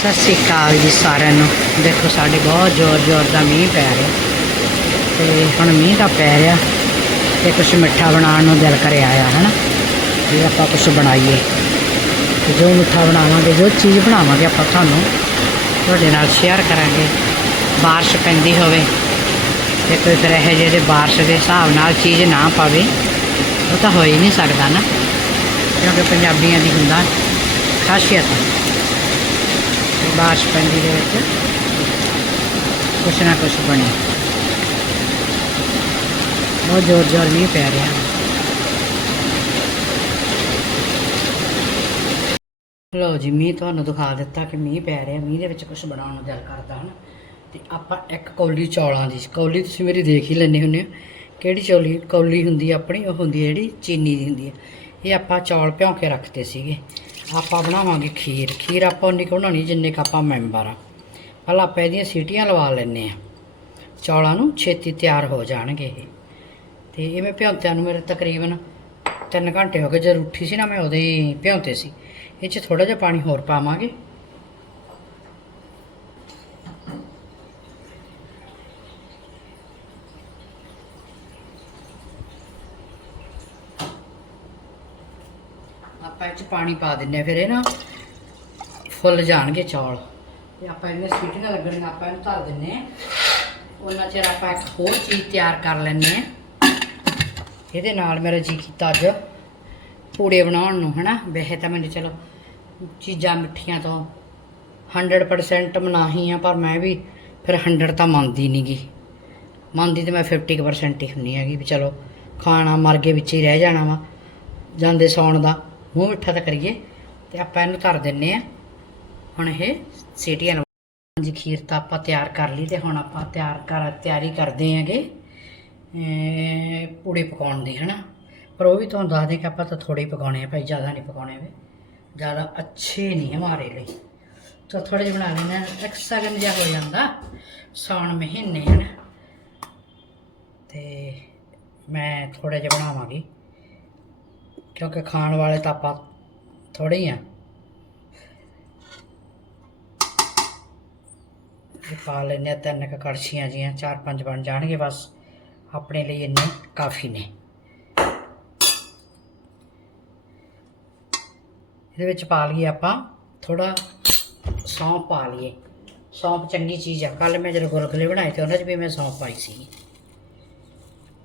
ਸਤਿ ਸ਼੍ਰੀ ਅਕਾਲ ਜੀ ਸਾਰਿਆਂ ਨੂੰ। ਦੇਖੋ ਸਾਡੇ ਬਹੁਤ ਜ਼ੋਰ ਦਾ ਮੀਂਹ ਪੈ ਰਿਹਾ ਤੇ ਹੁਣ ਮੀਂਹ ਤਾਂ ਪੈ ਰਿਹਾ ਤੇ ਕੁਝ ਮਿੱਠਾ ਬਣਾਉਣ ਨੂੰ ਦਿਲ ਕਰਿਆ ਆ ਹੈ ਵੀ ਆਪਾਂ ਕੁਝ ਬਣਾਈਏ ਤੇ ਜੋ ਮਿੱਠਾ ਬਣਾਵਾਂਗੇ, ਜੋ ਚੀਜ਼ ਬਣਾਵਾਂਗੇ ਆਪਾਂ ਤੁਹਾਨੂੰ ਤੁਹਾਡੇ ਨਾਲ ਸ਼ੇਅਰ ਕਰਾਂਗੇ। ਬਾਰਿਸ਼ ਪੈਂਦੀ ਹੋਵੇ ਤੇ ਕੋਈ ਫਿਰ ਇਹੋ ਜਿਹੇ ਦੇ ਬਾਰਿਸ਼ ਦੇ ਹਿਸਾਬ ਨਾਲ ਚੀਜ਼ ਨਾ ਪਾਵੇ ਉਹ ਤਾਂ ਹੋ ਹੀ ਨਹੀਂ ਸਕਦਾ ਨਾ, ਕਿਉਂਕਿ ਪੰਜਾਬੀਆਂ ਦੀ ਹੁੰਦਾ ਖਾਸੀਅਤ ਬਾਰਿਸ਼ ਪੈਂਦੀ ਦੇ ਵਿੱਚ ਕੁਛ ਨਾ ਕੁਛ ਬਣੇ। ਬਹੁਤ ਜ਼ੋਰ ਮੀਂਹ ਪੈ ਰਿਹਾ। ਲਓ ਜੀ, ਮੀਂਹ ਤੁਹਾਨੂੰ ਦਿਖਾ ਦਿੱਤਾ ਕਿ ਮੀਂਹ ਪੈ ਰਿਹਾ। ਮੀਂਹ ਦੇ ਵਿੱਚ ਕੁਛ ਬਣਾਉਣ ਨੂੰ ਦਿਲ ਕਰਦਾ ਹਨ ਤੇ ਆਪਾਂ ਇੱਕ ਕੌਲੀ ਚੌਲਾਂ ਦੀ, ਕੌਲੀ ਤੁਸੀਂ ਮੇਰੀ ਦੇਖ ਹੀ ਲੈਂਦੇ ਹੁੰਦੇ ਹੋ ਕਿਹੜੀ ਕੌਲੀ ਹੁੰਦੀ ਆਪਣੀ, ਉਹ ਹੁੰਦੀ ਹੈ ਜਿਹੜੀ ਚੀਨੀ ਦੀ ਹੁੰਦੀ ਹੈ। ਇਹ ਆਪਾਂ ਚੌਲ ਭਿਉਂ ਕੇ ਰੱਖਦੇ ਸੀਗੇ। ਆਪਾਂ ਬਣਾਵਾਂਗੇ ਖੀਰ ਆਪਾਂ ਉਨੀ ਕੁ ਬਣਾਉਣੀ ਜਿੰਨੇ ਕੁ ਆਪਾਂ ਮੈਂਬਰ ਆ। ਪਹਿਲਾਂ ਆਪਾਂ ਇਹਦੀਆਂ ਸੀਟੀਆਂ ਲਵਾ ਲੈਂਦੇ ਹਾਂ, ਚੌਲਾਂ ਨੂੰ ਛੇਤੀ ਤਿਆਰ ਹੋ ਜਾਣਗੇ ਇਹ। ਤੇ ਇਹ ਮੈਂ ਭਿਉਂਤਿਆਂ ਨੂੰ ਮੇਰੇ ਤਕਰੀਬਨ 3 ਘੰਟੇ ਹੋ ਗਏ। ਜਦ ਉੱਠੀ ਸੀ ਨਾ ਮੈਂ ਉਦੋਂ ਹੀ ਭਿਉਂਤੇ ਸੀ। ਇਹ 'ਚ ਥੋੜ੍ਹਾ ਜਿਹਾ ਪਾਣੀ ਹੋਰ ਪਾਵਾਂਗੇ। ਆਪਾਂ ਇਹ 'ਚ ਪਾਣੀ ਪਾ ਦਿੰਦੇ ਹਾਂ, ਫਿਰ ਇਹ ਨਾ ਫੁੱਲ ਜਾਣਗੇ ਚੌਲ ਤੇ ਆਪਾਂ ਇਹਨੇ ਸੀਟੀਆਂ ਲੱਗਣੀਆਂ, ਆਪਾਂ ਇਹਨੂੰ ਧਰ ਦਿੰਦੇ ਹਾਂ। ਉਹਨਾਂ ਚਿਰ ਆਪਾਂ ਇੱਕ ਹੋਰ ਚੀਜ਼ ਤਿਆਰ ਕਰ ਲੈਂਦੇ ਹਾਂ। ਇਹਦੇ ਨਾਲ ਮੇਰਾ ਜੀ ਕੀਤਾ ਅੱਜ ਪੂੜੇ ਬਣਾਉਣ ਨੂੰ ਹੈ ਨਾ। ਵੈਸੇ ਤਾਂ ਮੈਨੂੰ ਚਲੋ ਚੀਜ਼ਾਂ ਮਿੱਠੀਆਂ ਤੋਂ 100% ਮਨਾਹੀ ਆ, ਪਰ ਮੈਂ ਵੀ ਫਿਰ 100 ਤਾਂ ਮੰਨਦੀ ਨਹੀਂ ਗੀ। ਮੰਨਦੀ ਤਾਂ ਮੈਂ 50% ਹੀ ਹੁੰਦੀ ਹੈਗੀ ਵੀ ਚਲੋ ਖਾਣਾ ਮਰ ਕੇ ਵਿੱਚ ਹੀ ਰਹਿ ਜਾਣਾ ਵਾ, ਜਾਂਦੇ ਸੌਣ ਦਾ ਮੂੰਹ ਮਿੱਠਾ ਤਾਂ ਕਰੀਏ। ਤੇ ਆਪਾਂ ਇਹਨੂੰ ਧਰ ਦਿੰਦੇ ਹਾਂ ਹੁਣ ਇਹ ਸੀਟੀਆਂ। ਹਾਂਜੀ, ਖੀਰ ਤਾਂ ਆਪਾਂ ਤਿਆਰ ਕਰ ਲਈ ਤੇ ਹੁਣ ਆਪਾਂ ਤਿਆਰੀ ਕਰਦੇ ਹੈਗੇ ਪੂੜੇ ਪਕਾਉਣ ਦੀ ਹੈ ਨਾ। ਪਰ ਉਹ ਵੀ ਤੁਹਾਨੂੰ ਦੱਸ ਦੇ ਕਿ ਆਪਾਂ ਤਾਂ ਥੋੜ੍ਹੇ ਹੀ ਪਕਾਉਣੇ ਆ ਭਾਈ, ਜ਼ਿਆਦਾ ਨਹੀਂ ਪਕਾਉਣੇ ਵੇ, ਜ਼ਿਆਦਾ ਅੱਛੇ ਨਹੀਂ ਹਮਾਰੇ ਲਈ। ਤਾਂ ਥੋੜ੍ਹੇ ਜਿਹੇ ਬਣਾ ਲੈਂਦੇ ਹਾਂ, ਇੱਕ ਸਗਨ ਜਿਹਾ ਹੋ ਜਾਂਦਾ ਸਾਉਣ ਮਹੀਨੇ ਹੈ ਨਾ। ਤੇ ਮੈਂ ਥੋੜ੍ਹੇ ਜਿਹੇ ਬਣਾਵਾਂਗੀ ਕਿਉਂਕਿ ਖਾਣ ਵਾਲੇ ਤਾਂ ਆਪਾਂ ਥੋੜ੍ਹੇ ਹੀ ਆ। ਇਹ ਪਾ ਲੈਂਦੇ ਹਾਂ 3 ਕੁ ਕੜਛੀਆਂ ਜੀਆਂ, 4-5 ਬਣ ਜਾਣਗੇ ਬਸ, ਆਪਣੇ ਲਈ ਇੰਨੇ ਕਾਫੀ ਨੇ। ਇਹਦੇ ਵਿੱਚ ਪਾ ਲਈਏ ਆਪਾਂ ਥੋੜ੍ਹਾ ਸੌਂਫ ਪਾ ਲਈਏ। ਸੌਂਫ ਚੰਗੀ ਚੀਜ਼ ਆ। ਕੱਲ੍ਹ ਮੈਂ ਜਦੋਂ ਗੁਲਗੁਲੇ ਬਣਾਏ ਤੇ ਉਹਨਾਂ 'ਚ ਵੀ ਮੈਂ ਸੌਂਫ ਪਾਈ ਸੀ।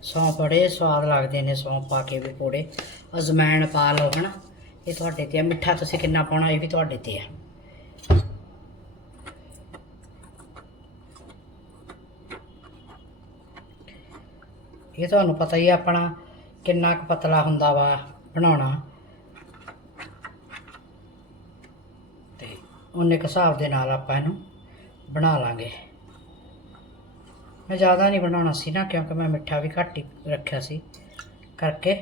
ਸੌਂਫ ਬੜੇ ਸਵਾਦ ਲੱਗਦੇ ਨੇ ਸੌਂਫ ਪਾ ਕੇ ਵੀ ਪੂੜੇ। ਅਜਵਾਇਣ ਪਾ ਲਓ ਹੈ ਨਾ, ਇਹ ਤੁਹਾਡੇ 'ਤੇ ਆ। ਮਿੱਠਾ ਤੁਸੀਂ ਕਿੰਨਾ ਪਾਉਣਾ ਇਹ ਵੀ ਤੁਹਾਡੇ 'ਤੇ ਆ। ਇਹ ਤੁਹਾਨੂੰ ਪਤਾ ਹੀ ਆਪਣਾ ਕਿੰਨਾ ਕੁ ਪਤਲਾ ਹੁੰਦਾ ਵਾ ਬਣਾਉਣਾ, ਤੇ ਉਨੇ ਕੁ ਹਿਸਾਬ ਦੇ ਨਾਲ ਆਪਾਂ ਇਹਨੂੰ ਬਣਾ ਲਾਂਗੇ। ਮੈਂ ਜ਼ਿਆਦਾ ਨਹੀਂ ਬਣਾਉਣਾ ਸੀ ਨਾ, ਕਿਉਂਕਿ ਮੈਂ ਮਿੱਠਾ ਵੀ ਘੱਟ ਹੀ ਰੱਖਿਆ ਸੀ ਕਰਕੇ,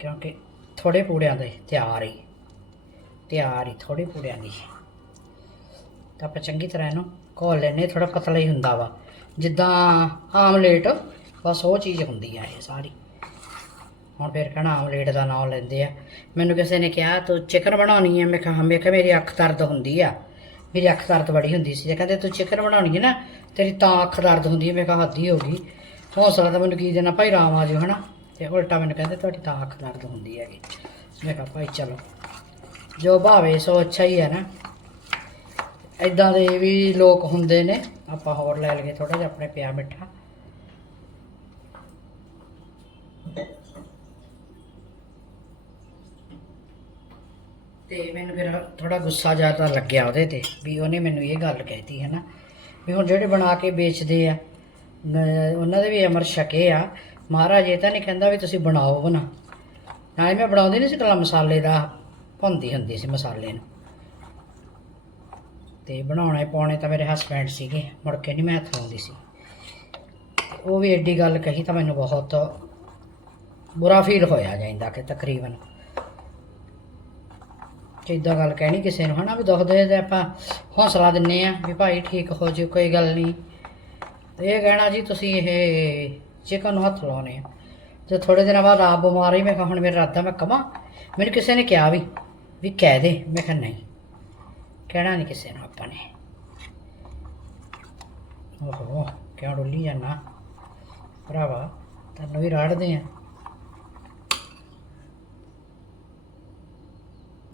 ਕਿਉਂਕਿ ਥੋੜ੍ਹੇ ਪੂੜਿਆਂ ਦੇ ਤਿਆਰ ਹੀ ਥੋੜ੍ਹੇ ਪੂੜਿਆਂ ਦੀ। ਤਾਂ ਆਪਾਂ ਚੰਗੀ ਤਰ੍ਹਾਂ ਇਹਨੂੰ ਘੋਲ ਲੈਂਦੇ। ਥੋੜ੍ਹਾ ਪਤਲਾ ਹੀ ਹੁੰਦਾ ਵਾ ਜਿੱਦਾਂ ਆਮਲੇਟ, ਬਸ ਉਹ ਚੀਜ਼ ਹੁੰਦੀ ਆ ਇਹ ਸਾਰੀ। ਹੁਣ ਫਿਰ ਕਹਿਣਾ ਆਮਲੇਟ ਦਾ ਨਾਮ ਲੈਂਦੇ ਆ। ਮੈਨੂੰ ਕਿਸੇ ਨੇ ਕਿਹਾ ਤੂੰ ਚਿਕਨ ਬਣਾਉਣੀ ਹੈ, ਮੈਂ ਕਿਹਾ ਮੇਰੀ ਅੱਖ ਦਰਦ ਹੁੰਦੀ ਆ, ਮੇਰੀ ਅੱਖ ਦਰਦ ਬੜੀ ਹੁੰਦੀ ਸੀ। ਤੇ ਕਹਿੰਦੇ ਤੂੰ ਚਿਕਨ ਬਣਾਉਣੀ ਹੈ ਨਾ, ਤੇਰੀ ਤਾਂ ਅੱਖ ਦਰਦ ਹੁੰਦੀ ਹੈ। ਮੈਂ ਕਿਹਾ ਹੱਦ ਹੀ ਹੋ ਗਈ, ਹੌਸਲਾ ਤਾਂ ਮੈਨੂੰ ਕੀ ਦੇਣਾ ਭਾਈ, ਆਰਾਮ ਆ ਜਾਓ ਹੈ ਨਾ। ਅਤੇ ਉਲਟਾ ਮੈਨੂੰ ਕਹਿੰਦੇ ਤੁਹਾਡੀ ਤਾਂ ਅੱਖ ਦਰਦ ਹੁੰਦੀ ਹੈਗੀ। ਮੈਂ ਕਿਹਾ ਭਾਈ ਚਲੋ ਜੋ ਭਾਵੇ ਸੋ ਅੱਛਾ ਹੀ ਹੈ ਨਾ। ਇੱਦਾਂ ਦੇ ਵੀ ਲੋਕ ਹੁੰਦੇ ਨੇ। ਆਪਾਂ ਹੋਰ ਲੈ ਲਈਏ ਥੋੜ੍ਹਾ ਜਿਹਾ ਆਪਣੇ ਪਿਆ ਮਿੱਠਾ। ਤੇ ਮੈਨੂੰ ਫਿਰ ਥੋੜ੍ਹਾ ਗੁੱਸਾ ਜ਼ਿਆਦਾ ਲੱਗਿਆ ਉਹਦੇ 'ਤੇ ਵੀ ਉਹਨੇ ਮੈਨੂੰ ਇਹ ਗੱਲ ਕਹਿਤੀ ਹੈ ਨਾ ਵੀ ਹੁਣ ਜਿਹੜੇ ਬਣਾ ਕੇ ਵੇਚਦੇ ਆ ਉਹਨਾਂ ਦੇ ਵੀ ਅਮਰ ਛਕੇ ਆ। ਮਹਾਰਾਜ ਇਹ ਤਾਂ ਨਹੀਂ ਕਹਿੰਦਾ ਵੀ ਤੁਸੀਂ ਬਣਾਓ ਨਾ। ਨਾਲੇ ਮੈਂ ਬਣਾਉਂਦੀ ਨਹੀਂ ਸੀ, ਇਕੱਲਾ ਮਸਾਲੇ ਦਾ ਭੁੰਨਦੀ ਹੁੰਦੀ ਸੀ ਮਸਾਲੇ ਨੂੰ। ਤੇ ਬਣਾਉਣੇ ਪਾਉਣੇ ਤਾਂ ਮੇਰੇ ਹਸਬੈਂਡ ਸੀਗੇ, ਮੁੜ ਕੇ ਨਹੀਂ ਮੈਂ ਹੱਥ ਲਾਉਂਦੀ ਸੀ। ਉਹ ਵੀ ਐਡੀ ਗੱਲ ਕਹੀ ਤਾਂ ਮੈਨੂੰ ਬਹੁਤ ਬੁਰਾ ਫੀਲ ਹੋਇਆ ਜਾਂਦਾ ਕਿ ਤਕਰੀਬਨ ਇੱਦਾਂ ਗੱਲ ਕਹਿਣੀ ਕਿਸੇ ਨੂੰ ਹੈ ਨਾ, ਵੀ ਦੁਖਦੇ ਤੇ ਆਪਾਂ ਹੌਸਲਾ ਦਿੰਦੇ ਹਾਂ ਵੀ ਭਾਈ ਠੀਕ ਹੋ ਜਾਓ ਕੋਈ ਗੱਲ ਨਹੀਂ। ਇਹ ਕਹਿਣਾ ਜੀ ਤੁਸੀਂ ਇਹ ਚਿਕਨ ਨੂੰ ਹੱਥ ਲਾਉਣੇ ਆ। ਤੇ ਥੋੜ੍ਹੇ ਦਿਨਾਂ ਬਾਅਦ ਆਪ ਬਿਮਾਰ ਹੀ। ਮੈਂ ਕਿਹਾ ਹੁਣ ਮੇਰਾ ਇਰਾਦਾ ਮੈਂ ਕਵਾਂ, ਮੈਨੂੰ ਕਿਸੇ ਨੇ ਕਿਹਾ ਵੀ ਕਹਿ ਦੇ। ਮੈਂ ਕਿਹਾ ਨਹੀਂ, ਕਹਿਣਾ ਨਹੀਂ ਕਿਸੇ ਨੂੰ ਆਪਾਂ ਨੇ। ਓਹੋ ਕਿਉਂ ਡੁੱਲੀ ਜਾਣਾ ਭਰਾਵਾ, ਤੈਨੂੰ ਵੀ ਰਾੜਦੇ ਆ।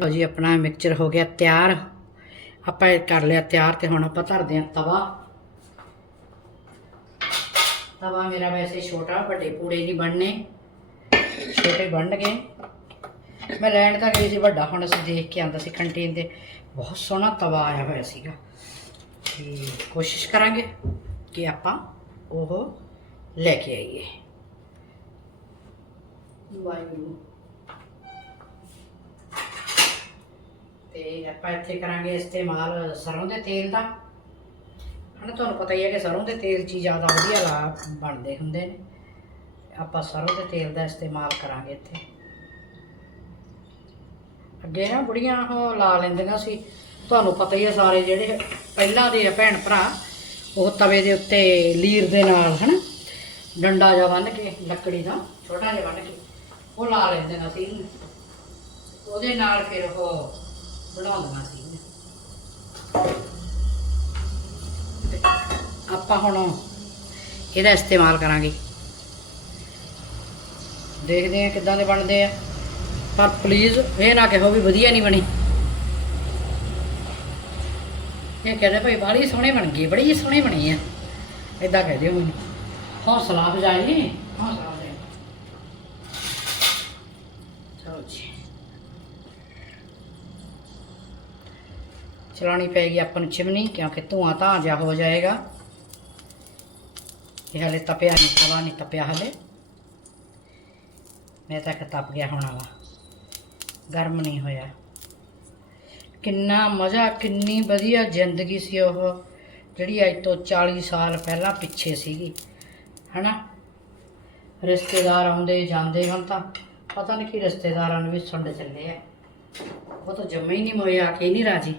ਲਓ ਜੀ ਆਪਣਾ ਮਿਕਸਚਰ ਹੋ ਗਿਆ ਤਿਆਰ। ਆਪਾਂ ਇਹ ਕਰ ਲਿਆ ਤਿਆਰ ਤੇ ਹੁਣ ਆਪਾਂ ਧਰਦੇ ਹਾਂ ਤਵਾ। ਤਵਾ ਮੇਰਾ ਵੈਸੇ ਛੋਟਾ, ਵੱਡੇ ਪੂੜੇ ਨਹੀਂ ਬਣਨੇ, ਛੋਟੇ ਬਣ ਗਏ। ਮੈਂ ਲੈਣ ਤਾਂ ਗਈ ਸੀ ਵੱਡਾ, ਹੁਣ ਅਸੀਂ ਦੇਖ ਕੇ ਆਂਦਾ ਸੀ ਕੰਟੀਨ ਤੇ ਬਹੁਤ ਸੋਹਣਾ ਤਵਾ ਆਇਆ ਹੋਇਆ ਸੀਗਾ। ਤੇ ਕੋਸ਼ਿਸ਼ ਕਰਾਂਗੇ ਕਿ ਆਪਾਂ ਉਹ ਲੈ ਕੇ ਆਈਏ। ਵਾਹਿਗੁਰੂ। ਤੇ ਆਪਾਂ ਇੱਥੇ ਕਰਾਂਗੇ ਇਸਤੇਮਾਲ ਸਰੋਂ ਦੇ ਤੇਲ ਦਾ। ਹਨਾ ਤੁਹਾਨੂੰ ਪਤਾ ਹੀ ਹੈ ਕਿ ਸਰੋਂ ਦੇ ਤੇਲ 'ਚ ਜ਼ਿਆਦਾ ਵਧੀਆ ਬਣਦੇ ਹੁੰਦੇ ਨੇ। ਆਪਾਂ ਸਰੋਂ ਦੇ ਤੇਲ ਦਾ ਇਸਤੇਮਾਲ ਕਰਾਂਗੇ ਇੱਥੇ। ਅੱਗੇ ਨਾ ਬੁੜੀਆਂ ਉਹ ਲਾ ਲੈਂਦੀਆਂ ਸੀ, ਤੁਹਾਨੂੰ ਪਤਾ ਹੀ ਹੈ ਸਾਰੇ ਜਿਹੜੇ ਪਹਿਲਾਂ ਦੇ ਆ ਭੈਣ ਭਰਾ, ਉਹ ਤਵੇ ਦੇ ਉੱਤੇ ਲੀਰ ਦੇ ਨਾਲ ਹਨਾ ਡੰਡਾ ਜਿਹਾ ਬੰਨ੍ਹ ਕੇ, ਲੱਕੜੀ ਦਾ ਛੋਟਾ ਜਿਹਾ ਬੰਨ੍ਹ ਕੇ ਉਹ ਲਾ ਲੈਂਦੀਆਂ ਸੀ। ਉਹਦੇ ਨਾਲ ਫਿਰ ਉਹ ਬਣਾਉਂਦੀਆਂ ਸੀ। ਆਪਾਂ ਹੁਣ ਇਹਦਾ ਇਸਤੇਮਾਲ ਕਰਾਂਗੇ, ਦੇਖਦੇ ਹਾਂ ਕਿੱਦਾਂ ਦੇ ਬਣਦੇ ਆ। ਪਰ ਪਲੀਜ਼ ਇਹ ਨਾ ਕਹੋ ਵੀ ਵਧੀਆ ਨਹੀਂ ਬਣੀ। ਇਹ ਕਹਿੰਦੇ ਭਾਈ ਬਾਹਲੀ ਸੋਹਣੇ ਬਣ ਗਏ, ਬੜੀ ਸੋਹਣੀ ਬਣੀ ਆ, ਇੱਦਾਂ ਕਹਿ ਦਿਓ ਮੈਨੂੰ। ਹੌਸਲਾ ਬਜਾਈ, ਹੌਸਲਾ ਬਜਾਈ। ਚਲੋ ਜੀ, ਚਲਾਉਣੀ ਪਏਗੀ ਆਪਾਂ ਨੂੰ ਚਿਮਨੀ, ਕਿਉਂਕਿ ਧੂਆਂ ਤਾਂ ਜਾ ਹੋ ਜਾਏਗਾ। ਇਹ ਹਲੇ ਤਪਿਆ ਨਹੀਂ, ਤਵਾ ਨਹੀਂ ਤਪਿਆ ਹਲੇ। ਮੈਂ ਤਾਂ ਕਿ ਤਪ ਗਿਆ ਹੋਣਾ ਵਾ, ਗਰਮ ਨਹੀਂ ਹੋਇਆ। ਕਿੰਨਾ ਮਜ਼ਾ, ਕਿੰਨੀ ਵਧੀਆ ਜ਼ਿੰਦਗੀ ਸੀ ਉਹ, ਜਿਹੜੀ ਅੱਜ ਤੋਂ 40 ਸਾਲ ਪਹਿਲਾਂ ਪਿੱਛੇ ਸੀਗੀ ਹਨਾ। ਰਿਸ਼ਤੇਦਾਰ ਆਉਂਦੇ ਜਾਂਦੇ, ਹੁਣ ਤਾਂ ਪਤਾ ਨਹੀਂ ਕਿ ਰਿਸ਼ਤੇਦਾਰਾਂ ਨੂੰ ਵੀ ਸੁੰਡ ਚੱਲੇ ਆ। ਉਹ ਤਾਂ ਜੰਮੇ ਹੀ ਨਹੀਂ ਮੋਏ, ਆ ਕੇ ਨਹੀਂ ਰਾਜੀ।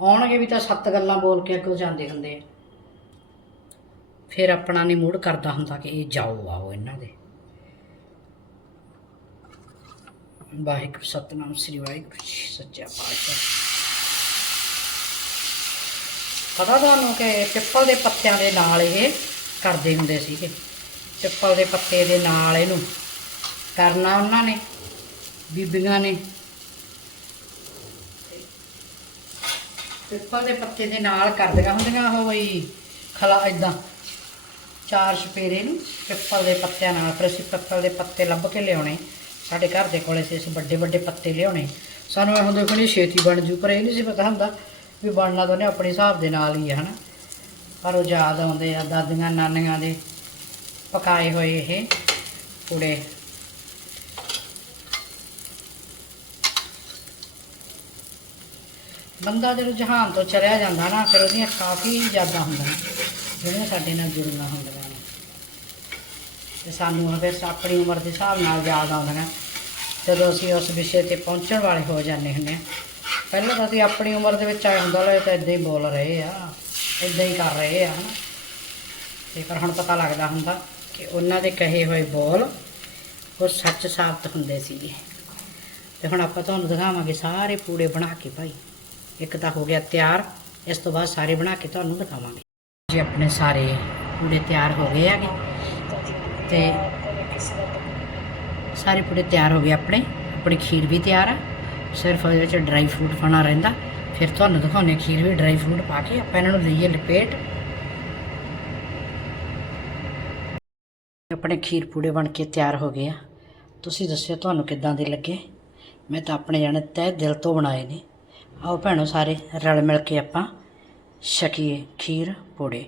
ਆਉਣਗੇ ਵੀ ਤਾਂ 7 ਗੱਲਾਂ ਬੋਲ ਕੇ ਅੱਗੋਂ ਜਾਂਦੇ ਹੁੰਦੇ ਆ। ਫਿਰ ਆਪਣਾ ਨਹੀਂ ਮੂਡ ਕਰਦਾ ਹੁੰਦਾ ਕਿ ਇਹ ਜਾਓ ਆਓ ਇਹਨਾਂ ਦੇ। ਵਾਹਿਗੁਰੂ ਸਤਿਨਾਮ ਸ੍ਰੀ ਵਾਹਿਗੁਰੂ ਜੀ ਸੱਚਾ ਪਾਤਸ਼ਾਹ। ਪਤਾ ਤੁਹਾਨੂੰ ਕਿ ਪਿੱਪਲ ਦੇ ਪੱਤਿਆਂ ਦੇ ਨਾਲ ਇਹ ਕਰਦੇ ਹੁੰਦੇ ਸੀਗੇ। ਪਿੱਪਲ ਦੇ ਪੱਤੇ ਦੇ ਨਾਲ ਇਹਨੂੰ ਕਰਨਾ ਉਹਨਾਂ ਨੇ, ਬੀਬੀਆਂ ਨੇ। ਪਿੱਪਲ ਦੇ ਪੱਤੇ ਦੇ ਨਾਲ ਕਰਦੀਆਂ ਹੁੰਦੀਆਂ ਉਹ ਬਈ ਖਲਾ ਇੱਦਾਂ 4 ਚੁਫੇਰੇ ਨੂੰ ਪਿੱਪਲ ਦੇ ਪੱਤਿਆਂ ਨਾਲ। ਫਿਰ ਅਸੀਂ ਪਿੱਪਲ ਦੇ ਪੱਤੇ ਲੱਭ ਕੇ ਲਿਆਉਣੇ, ਸਾਡੇ ਘਰ ਦੇ ਕੋਲੇ ਸੀ, ਅਸੀਂ ਵੱਡੇ ਵੱਡੇ ਪੱਤੇ ਲਿਆਉਣੇ। ਸਾਨੂੰ ਇਹ ਹੁੰਦੇ ਕਿ ਛੇਤੀ ਬਣ ਜੂ, ਪਰ ਇਹ ਨਹੀਂ ਸੀ ਪਤਾ ਹੁੰਦਾ ਵੀ ਬਣਨਾ ਤਾਂ ਉਹਨੇ ਆਪਣੇ ਹਿਸਾਬ ਦੇ ਨਾਲ ਹੀ ਆ ਹਨਾ। ਪਰ ਉਹ ਯਾਦ ਆਉਂਦੇ ਆ ਦਾਦੀਆਂ ਨਾਨੀਆਂ ਦੇ ਪਕਾਏ ਹੋਏ ਇਹ ਪੂੜੇ। ਬੰਦਾ ਜਦੋਂ ਜਹਾਨ ਤੋਂ ਚਲਿਆ ਜਾਂਦਾ ਨਾ, ਫਿਰ ਉਹਦੀਆਂ ਕਾਫੀ ਯਾਦਾਂ ਹੁੰਦੀਆਂ ਜਿਹੜੀਆਂ ਸਾਡੇ ਨਾਲ ਜੁੜੀਆਂ ਹੁੰਦੀਆਂ ਨੇ, ਤੇ ਸਾਨੂੰ ਫਿਰ ਆਪਣੀ ਉਮਰ ਦੇ ਹਿਸਾਬ ਨਾਲ ਯਾਦ ਆਉਂਦੀਆਂ ਜਦੋਂ ਅਸੀਂ ਉਸ ਵਿਸ਼ੇ 'ਤੇ ਪਹੁੰਚਣ ਵਾਲੇ ਹੋ ਜਾਂਦੇ ਹੁੰਦੇ ਹਾਂ। ਪਹਿਲਾਂ ਤਾਂ ਅਸੀਂ ਆਪਣੀ ਉਮਰ ਦੇ ਵਿੱਚ ਆਏ ਹੁੰਦਾ ਲੈ ਤਾਂ ਇੱਦਾਂ ਹੀ ਬੋਲ ਰਹੇ ਆ, ਇੱਦਾਂ ਹੀ ਕਰ ਰਹੇ ਆ ਹਨਾ। ਤੇ ਪਰ ਹੁਣ ਪਤਾ ਲੱਗਦਾ ਹੁੰਦਾ ਕਿ ਉਹਨਾਂ ਦੇ ਕਹੇ ਹੋਏ ਬੋਲ ਉਹ ਸੱਚ ਸਾਬਤ ਹੁੰਦੇ ਸੀਗੇ। ਤੇ ਹੁਣ ਆਪਾਂ ਤੁਹਾਨੂੰ ਦਿਖਾਵਾਂਗੇ ਸਾਰੇ ਪੂੜੇ ਬਣਾ ਕੇ ਭਾਈ। ਇੱਕ ਤਾਂ ਹੋ ਗਿਆ ਤਿਆਰ, ਇਸ ਤੋਂ ਬਾਅਦ ਸਾਰੇ ਬਣਾ ਕੇ ਤੁਹਾਨੂੰ ਦਿਖਾਵਾਂਗੇ ਜੀ। ਆਪਣੇ ਸਾਰੇ ਪੂੜੇ ਤਿਆਰ ਹੋ ਗਏ ਹੈਗੇ, ਤੇ ਸਾਰੇ ਪੂੜੇ ਤਿਆਰ ਹੋ ਗਏ ਆਪਣੇ। ਆਪਣੀ ਖੀਰ ਵੀ ਤਿਆਰ ਆ, ਸਿਰਫ ਉਹਦੇ ਵਿੱਚ ਡਰਾਈ ਫਰੂਟ ਪਾਉਣਾ ਰਹਿੰਦਾ। ਫਿਰ ਤੁਹਾਨੂੰ ਦਿਖਾਉਂਦੇ ਖੀਰ ਵੀ ਡਰਾਈ ਫਰੂਟ ਪਾ ਕੇ। ਆਪਾਂ ਇਹਨਾਂ ਨੂੰ ਲਈਏ ਲਪੇਟ। ਆਪਣੇ ਖੀਰ ਪੂੜੇ ਬਣ ਕੇ ਤਿਆਰ ਹੋ ਗਏ ਆ। ਤੁਸੀਂ ਦੱਸਿਓ ਤੁਹਾਨੂੰ ਕਿੱਦਾਂ ਦੇ ਲੱਗੇ। ਮੈਂ ਤਾਂ ਆਪਣੇ ਜਾਣੇ ਤਹਿ ਦਿਲ ਤੋਂ ਬਣਾਏ ਨੇ। ਆਓ ਭੈਣੋ ਸਾਰੇ ਰਲ ਮਿਲ ਕੇ ਆਪਾਂ ਛਕੀਏ ਖੀਰ ਪੂੜੇ।